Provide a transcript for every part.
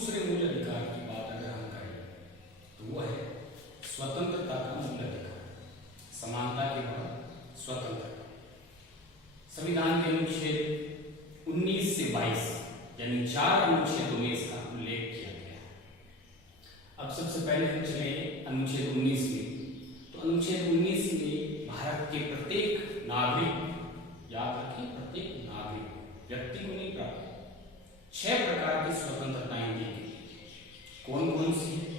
दूसरे मूल अधिकार की बात अगर हम करें तो वो है स्वतंत्रता का मूल अधिकार, समानता के बाद स्वतंत्रता। संविधान के अनुच्छेद 19 से 22 यानी 4 अनुच्छेदों में इसका उल्लेख किया गया है। अब सबसे पहले हम चले अनुच्छेद 19 में। तो अनुच्छेद 19 में भारत के प्रत्येक नागरिक, याद रखें प्रत्येक नागरिक, व्यक्ति को नहीं प्राप्त, 6 प्रकार की स्वतंत्रताएं दी गई। कौन कौन सी है?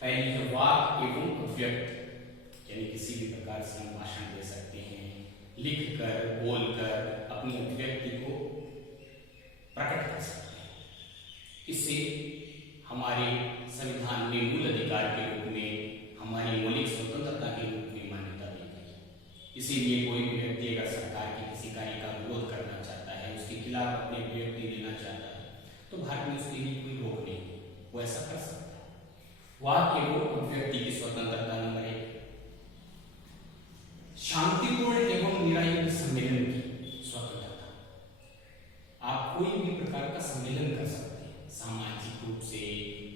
पहली है वाक एवं अभिव्यक्ति, यानी किसी भी प्रकार से हम भाषण दे सकते हैं, लिखकर, बोलकर अपनी अभिव्यक्ति को प्रकट कर सकते हैं। इसे हमारे संविधान में मूल अधिकार के रूप में, हमारी मौलिक स्वतंत्रता के रूप में मान्यता दी गई। इसीलिए कोई भी व्यक्ति अगर सरकार के किसी कार्य का विरोध करना चाहता है, उसके खिलाफ अपनी अभिव्यक्ति देना चाहता है, तो भारत में उसके लिए कोई रोक नहीं, वो ऐसा कर सकता है। वाक एवं अभिव्यक्ति की स्वतंत्रता नंबर 1। शांतिपूर्ण एवं निरायुक्त सम्मेलन की स्वतंत्रता। आप कोई भी प्रकार का सम्मेलन कर सकते हैं, सामाजिक रूप से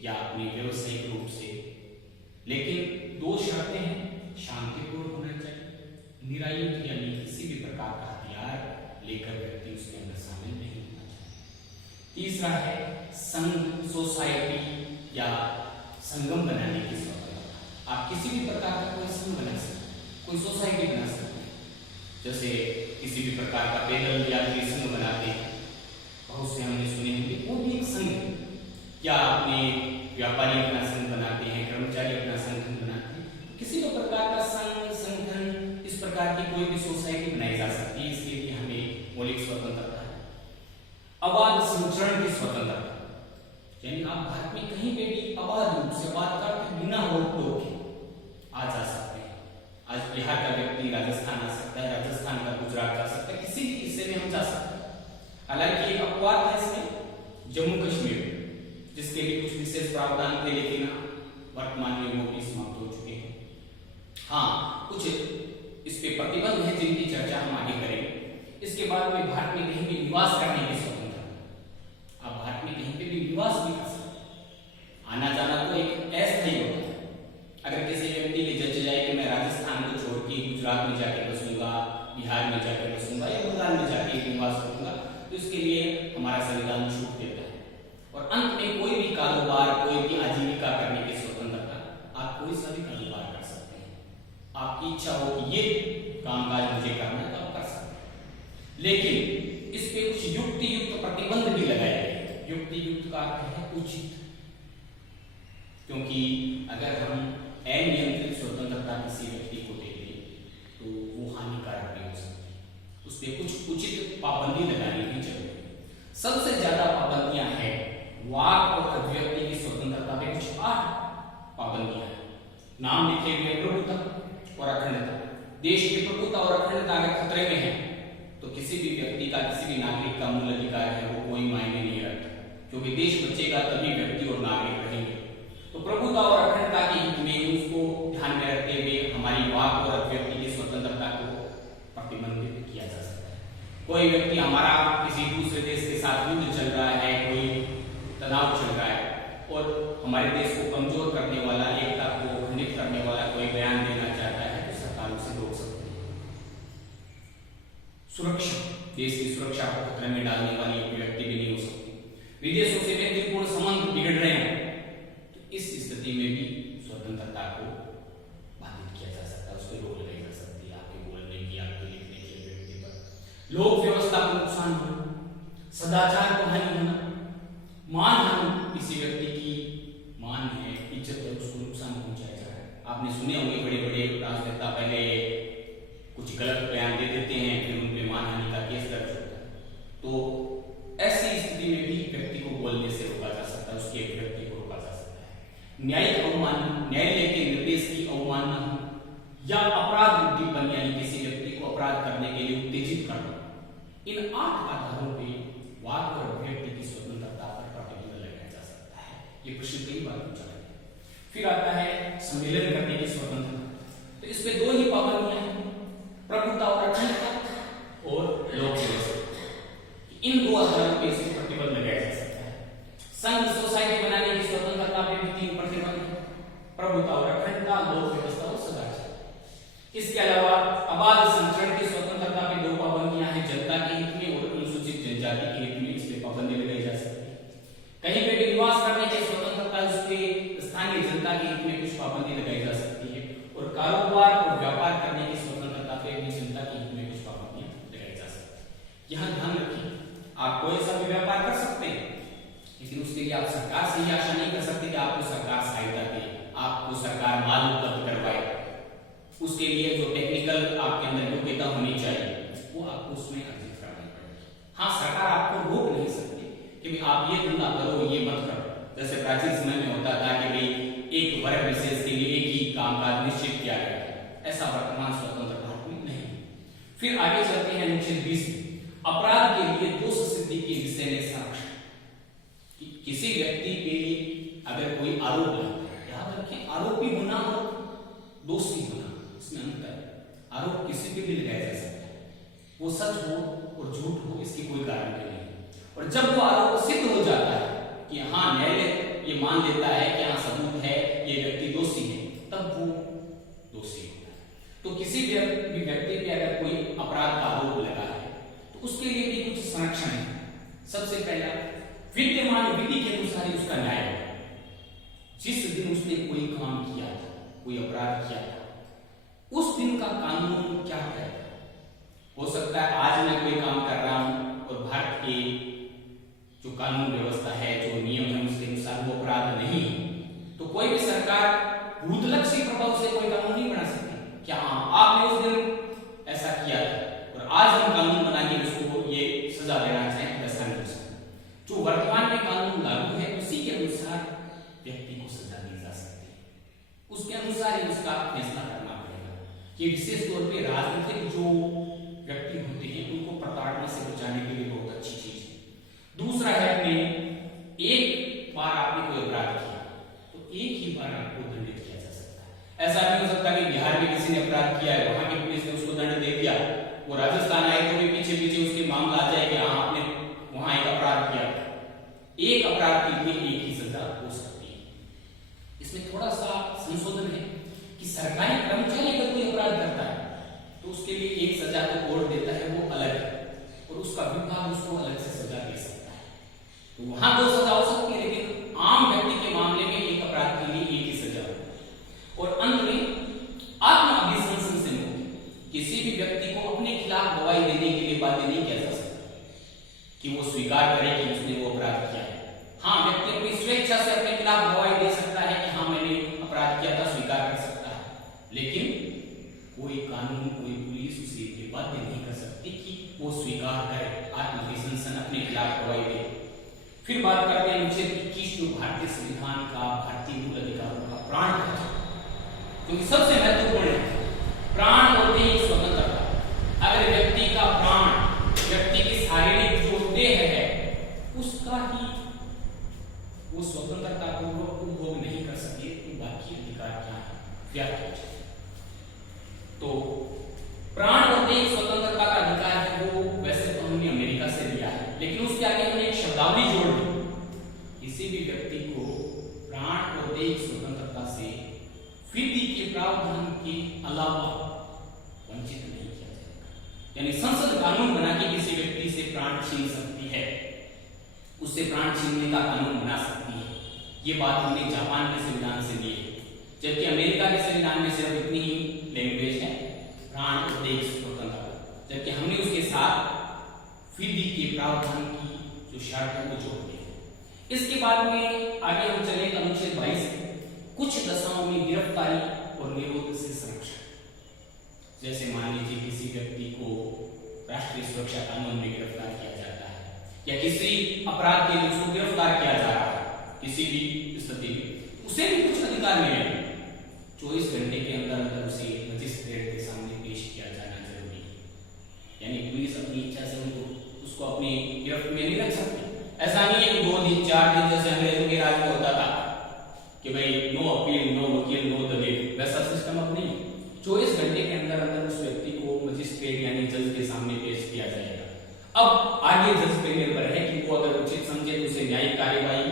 या अपने व्यवसायिक रूप से, लेकिन 2 शर्तें हैं। शांतिपूर्ण होना चाहिए, निरायुक्त यानी किसी भी प्रकार का हथियार लेकर व्यक्ति उसके अंदर शामिल नहीं होना चाहिए। तीसरा है संघ, सोसाइटी या संगम बनाने की स्वतंत्रता। आप किसी भी प्रकार का कोई संघ बना सकते हैं, कोई सोसाइटी बना सकते हैं, जैसे किसी भी प्रकार का पैदल यात्री संघ बनाते हैं, बहुत से हमने सुने होंगे, वो भी एक संघ है। या अपने व्यापारी अपना संघ बनाते हैं, कर्मचारी अपना संगठन बनाते हैं। किसी भी प्रकार का संघ, संगठन, इस प्रकार की कोई भी सोसाइटी बनाई जा सकती है। इसके लिए हमें मौलिक स्वतंत्रता है। अबाध संचरण की स्वतंत्रता, यानी आप भारत में कहीं पे भी अबाध रूप से, अबाध का बिना रोक टोक के आ जा सकते हैं। आज बिहार का व्यक्ति राजस्थान आ सकता है, राजस्थान का गुजरात जा सकता है, किसी भी हिस्से में हम जा सकते हैं। हालांकि एक अपवाद है इसमें, जम्मू कश्मीर, जिसके लिए कुछ विशेष प्रावधान थे, लेकिन वर्तमान में वो भी समाप्त हो चुके हैं। हाँ, कुछ इस पे प्रतिबंध है जिनकी चर्चा हम आगे करेंगे। इसके बाद में भारत में कहीं भी निवास करने की स्वतंत्रता। आप भारत में कहीं पे भी निवास भी कर सकते हैं। आना जाना तो एक अस्थायी होता है। अगर किसी व्यक्ति की जच जाए कि मैं राजस्थान को छोड़ के गुजरात में जाके बसूंगा, बिहार में जाके बसूंगा या बंगाल में जाके निवास करूंगा, तो इसके लिए हमारा संविधान छूट देता है। और अंत में कोई भी कारोबार, कोई भी आजीविका करने की स्वतंत्रता, आप कोई सा भी कारोबार कर सकते हैं। आपकी इच्छा हो कि ये कामकाज मुझे करना है तो आप कर सकते हैं, लेकिन इस पे कुछ युक्ति युक्त प्रतिबंध भी लगाए गए। युक्ति युक्त का अर्थ है उचित, क्योंकि अगर हम अनियंत्रित स्वतंत्रता किसी व्यक्ति को दे दें तो वो हानिकारक भी हो सकती है। उस पर कुछ उचित पाबंदी लगानी भी जरूरी है। सबसे ज्यादा पाबंदियां हैं वाक और अभिव्यक्ति की स्वतंत्रता में, कुछ 8 पाबंदियां हैं। नाम लिखे हुए प्रभुत्व और अखंडता। देश की प्रभुत्व और अखंडता अगर खतरे में है तो किसी भी व्यक्ति का, किसी भी नागरिक का मूल अधिकार है वो कोई मायने नहीं रखता, क्योंकि देश बचेगा तभी व्यक्ति और नागरिक रहेंगे। तो प्रभुत्व और अखंडता के हित में उसको ध्यान में रखते हुए हमारी वाक और अभिव्यक्ति की स्वतंत्रता को प्रतिबंधित किया जा सकता है। कोई व्यक्ति, हमारा किसी दूसरे देश के साथ युद्ध चल रहा है, कोई तनाव चल रहा है और हमारे देश को कमजोर करने वाला, एकता को खंडित करने वाला कोई बयान देना चाहता है तो सरकार उसे रोक सकती है। सुरक्षा, देश की सुरक्षा को खतरे में डालने वाली अभिव्यक्ति भी नहीं हो सकती। विदेशों से व्यक्तिपूर्ण संबंध बिगड़ रहे हैं तो इस स्थिति में भी स्वतंत्रता को बाधित किया जा सकता है, उस पर रोक लगाई जा सकती है, आपके बोलने की, आपके लिखने की अभिव्यक्ति पर। लोक व्यवस्था को नुकसान होना, सदाचार को हानि होना, मान हानि, किसी व्यक्ति की मान है, इज्जत है, उसको नुकसान पहुंचाया जा रहा है। आपने सुने होंगे बड़े बड़े राजनेता पहले कुछ गलत बयान दे देते हैं, फिर उन पे मान हानि का केस दर्ज होता है। तो ऐसी स्थिति में भी व्यक्ति को बोलने से रोका जा सकता है, उसकी अभिव्यक्ति को रोका जा सकता है। न्यायिक अवमानना, न्यायालय के निर्देश की अवमानना या अपराध उद्दीपन, यानी किसी व्यक्ति को अपराध करने के लिए उत्तेजित करना, इन 8 आधारों पर वाक और अभिव्यक्ति की स्वतंत्रता पर प्रतिबंध लगाया जा सकता है। ये प्रश्न कई बार पूछा गया। फिर आता है सम्मेलन करने की स्वतंत्रता। तो इसमें 2 ही पाबंदियां हैं, प्रभुत्व और अखंडता और लोक व्यवस्था। इन 2 आधारों पर इसमें प्रतिबंध लगाया जा सकता है। संघ, सोसाइटी प्रभुता और अखंडता, लोक व्यवस्था और सदाचार। इसके अलावा आबाद संचरण की स्वतंत्रता पे 2 पाबंदियां हैं, जनता के हित में और अनुसूचित जनजाति के हित में इस पे पाबंदी लगाई जा सकती है। कहीं पे भी निवास करने की स्वतंत्रता, उसके स्थानीय जनता के हित में कुछ पाबंदी लगाई जा सकती है, और कारोबार और व्यापार करने की स्वतंत्रता पे भी जनता के हित में कुछ पाबंदियां लगाई जा सकती है। यहाँ ध्यान रखिए, आप कोई सा भी व्यापार कर सकते हैं, लेकिन उसके लिए आप सरकार से ही आशा नहीं कर सकते कि आपको सरकार सहायता दे, आपको सरकार माल उपलब्ध करवाए। उसके लिए जो टेक्निकल आपके अंदर योग्यता होनी चाहिए वो आपको उसमें अर्जित करनी पड़ेगी। हाँ, सरकार आपको रोक नहीं सकती कि भाई आप ये धंधा करो, ये मत करो। जैसे प्राचीन समय में होता था कि भाई एक वर्ग विशेष के लिए एक ही कामकाज निश्चित किया गया है, ऐसा वर्तमान स्वतंत्र भारत में नहीं। फिर आगे चलते हैं अनुच्छेद 20 में, अपराध के लिए दोष सिद्धि के विषय में संरक्षण। किसी व्यक्ति पे अगर कोई आरोप लगता है, याद रखें आरोपी होना और दोषी होना इसमें अंतर है। आरोप किसी पे भी लगाया जा सकता है, वो सच हो और झूठ हो, इसकी कोई गारंटी नहीं। और जब वो आरोप सिद्ध हो जाता है कि हाँ, न्यायालय ये मान लेता है कि हाँ सबूत है, ये व्यक्ति दोषी है, तब वो दोषी होता है। तो किसी भी व्यक्ति पे अगर कोई अपराध का आरोप लगा है तो उसके लिए भी कुछ संरक्षण है। सबसे पहला, विद्यमान विधि के अनुसार ही उसका न्याय है। जिस दिन उसने कोई काम किया था, कोई अपराध किया था, उस दिन का कानून क्या कहता है। हो सकता है आज मैं कोई काम कर रहा हूं और भारत के जो कानून व्यवस्था है, जो नियम है, उसके अनुसार वो अपराध नहीं है, तो कोई भी सरकार भूतलक्षी प्रभाव से कोई कानून नहीं बना सकती। क्या आपने उस दिन ऐसा किया था और आज हम कानून बना के उसको ये सजा देना चाहें, ऐसा नहीं हो सकता। जो वर्तमान में कानून लागू है उसी के अनुसार व्यक्ति को सजा दी जा सकती है, उसके अनुसार ही उसका फैसला करना पड़ेगा। ये विशेष तौर पे राजनीतिक जो व्यक्ति होते हैं उनको प्रताड़ना से बचाने के लिए बहुत अच्छी चीज है। दूसरा है, अपने एक बार आपने कोई अपराध किया तो एक ही बार आपको दंडित किया जा सकता है। ऐसा नहीं हो सकता कि बिहार में किसी ने अपराध किया है, वहां की पुलिस ने उसको दंड दे दिया, वो राजस्थान आए तो भी पीछे पीछे उसके मामला आ जाए कि हाँ आपने वहां एक अपराध किया। एक अपराध के लिए एक ही सजा हो सकती है। इसमें थोड़ा सा संशोधन है कि सरकारी कर्मचारी अगर कोई अपराध करता है तो उसके लिए एक सजा तो कोर्ट देता है, वो अलग है, और उसका विभाग उसको अलग से सजा दे सकता है। तो वहां 2 सजा हो सकती है, लेकिन आम व्यक्ति के मामले में एक अपराध के लिए एक ही सजा हो। और अंत में आत्म अभिशंसन से मुक्त, किसी भी व्यक्ति को अपने खिलाफ गवाही देने के लिए बाध्य नहीं किया जा सकता कि वो स्वीकार करे कि उसने वो अपराध किया है। हाँ, व्यक्ति अपनी स्वेच्छा से अपने खिलाफ गवाही दे सकता है कि हाँ मैंने अपराध किया था, स्वीकार कर सकता है, लेकिन कोई कानून, कोई पुलिस उसे ये बाध्य नहीं कर सकती कि वो स्वीकार करे, आत्मविशंसन अपने खिलाफ गवाही दे। फिर बात करते हैं अनुच्छेद 21, जो भारतीय संविधान का भारतीय मूल अधिकारों का प्राण है, क्योंकि सबसे महत्वपूर्ण है प्राण और दैहिक स्वतंत्रता। अगर व्यक्ति का प्राण, व्यक्ति की शारीरिक जो देह है, उसका ही वो स्वतंत्रता पूर्वक उपभोग नहीं कर सके तो बाकी अधिकार क्या है, व्यर्थ हो जाए। तो प्राण और दैहिक स्वतंत्रता का अधिकार है वो वैसे तो हमने अमेरिका से लिया है, लेकिन उसके आगे हमने एक शब्दावली जोड़ दी। किसी भी व्यक्ति को प्राण और दैहिक स्वतंत्रता से विधि के प्रावधान के अलावा वंचित नहीं किया जाएगा। यानी संसद कानून बना के किसी व्यक्ति से प्राण छीन सकती है, उससे प्राण छीनने का कानून बना सकती है। ये बात हमने जापान के संविधान से ली है, जबकि अमेरिका के संविधान में सिर्फ इतनी ही लैंग्वेज है, प्राण और दैहिक स्वतंत्रता, जबकि हमने उसके साथ विधि के प्रावधान की जो शर्त है वो जोड़ दी है। इसके बाद में आगे हम चले अनुच्छेद 22, कुछ दशाओं में गिरफ्तारी और निरोध से संरक्षण। जैसे मान लीजिए किसी व्यक्ति को राष्ट्रीय सुरक्षा कानून में गिरफ्तार किया जाता है, या किसी अपराध के लिए उसको गिरफ्तार किया जा रहा है, किसी भी स्थिति में उसे भी कुछ अधिकार मिलेंगे। 24 घंटे के अंदर अंदर उसे मजिस्ट्रेट के सामने पेश किया जाना जरूरी है। यानी पुलिस अपनी इच्छा से उसको अपनी गिरफ्त में नहीं रख सकती। ऐसा नहीं है कि 2 दिन 4 दिन जैसे अंग्रेजों के राज में होता था कि भाई नो अपील, नो वकील, नो दलील, वैसा सिस्टम अब नहीं। 24 घंटे के अंदर अंदर उस व्यक्ति को मजिस्ट्रेट यानी जज के सामने पेश किया जाएगा। अब आगे जज पे निर्भर है कि वो अगर उचित समझे तो उसे न्यायिक कार्यवाही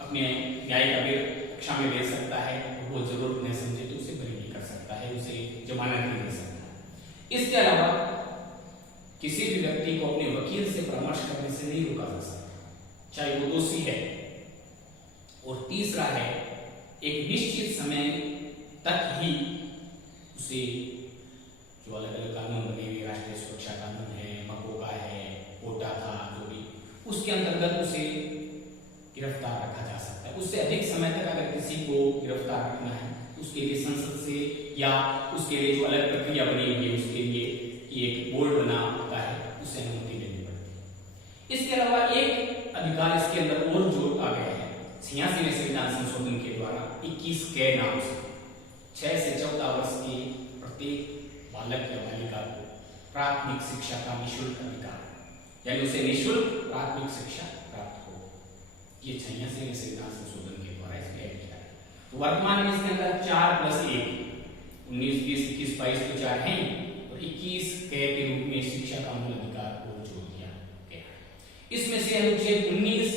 अपने न्यायिक अपेक्षा में दे सकता है, वो जरूरत न समझे तो उसे बरी नहीं कर सकता है, उसे जमानत नहीं दे सकता। इसके अलावा किसी भी व्यक्ति को अपने वकील से परामर्श करने से नहीं रोका जा सकता, चाहे वो दोषी है। और तीसरा है, एक निश्चित समय तक ही उसे जो अलग अलग कानून बने हुए, राष्ट्रीय सुरक्षा कानून है, मकोगा है, कोटा था, जो भी, उसके अंतर्गत उसे गिरफ्तार रखा जा सकता है। उससे अधिक समय तक अगर किसी को गिरफ्तार रखना है तो उसके लिए संसद से या उसके लिए जो अलग प्रक्रिया बनी हुई है उसके लिए एक बोर्ड बना होता है, उससे अनुमति लेनी पड़ती है। इसके अलावा एक अधिकार इसके अंदर और जोड़ आ गया है 86वें संविधान संशोधन के द्वारा 21 के नाम से 6 से 14 वर्ष के प्रत्येक बालक या बालिका को प्राथमिक शिक्षा का निःशुल्क अधिकार, यानी उसे निःशुल्क प्राथमिक शिक्षा प्राप्त हो। ये 86वें संविधान संशोधन के द्वारा इसमें ऐड किया है। तो वर्तमान में इसके अंदर 4+1 19, 20, 21, 22 तो 4 हैं और 21 के रूप में शिक्षा का मूल अधिकार को जोड़ दिया गया। इसमें से अनुच्छेद 19